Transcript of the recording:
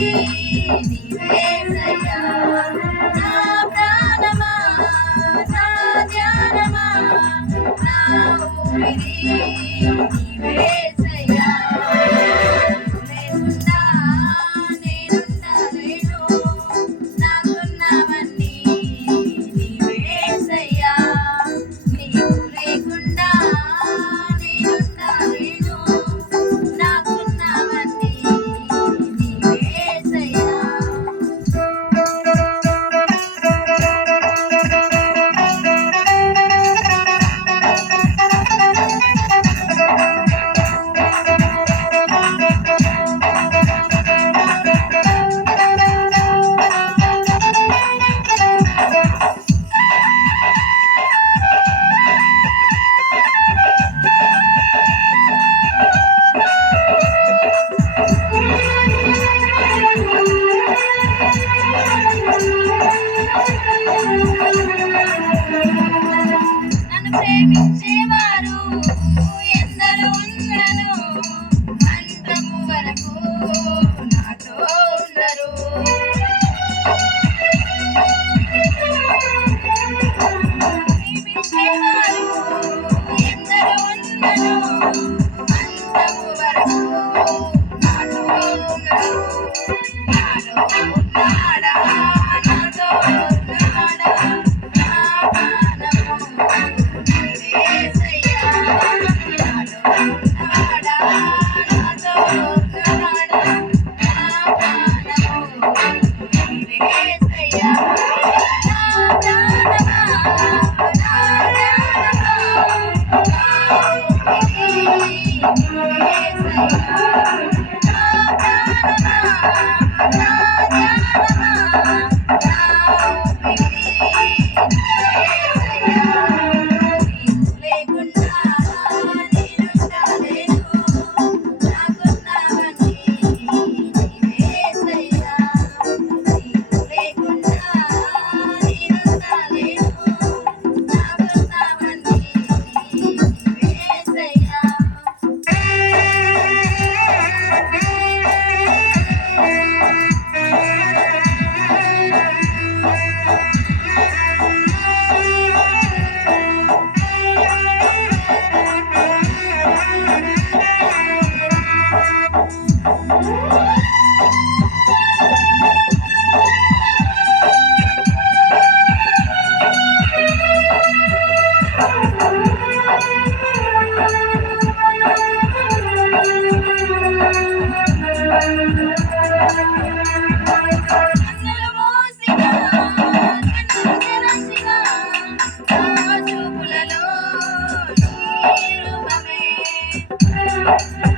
ఊపిరి నీవేసయ్యా baby, Oh.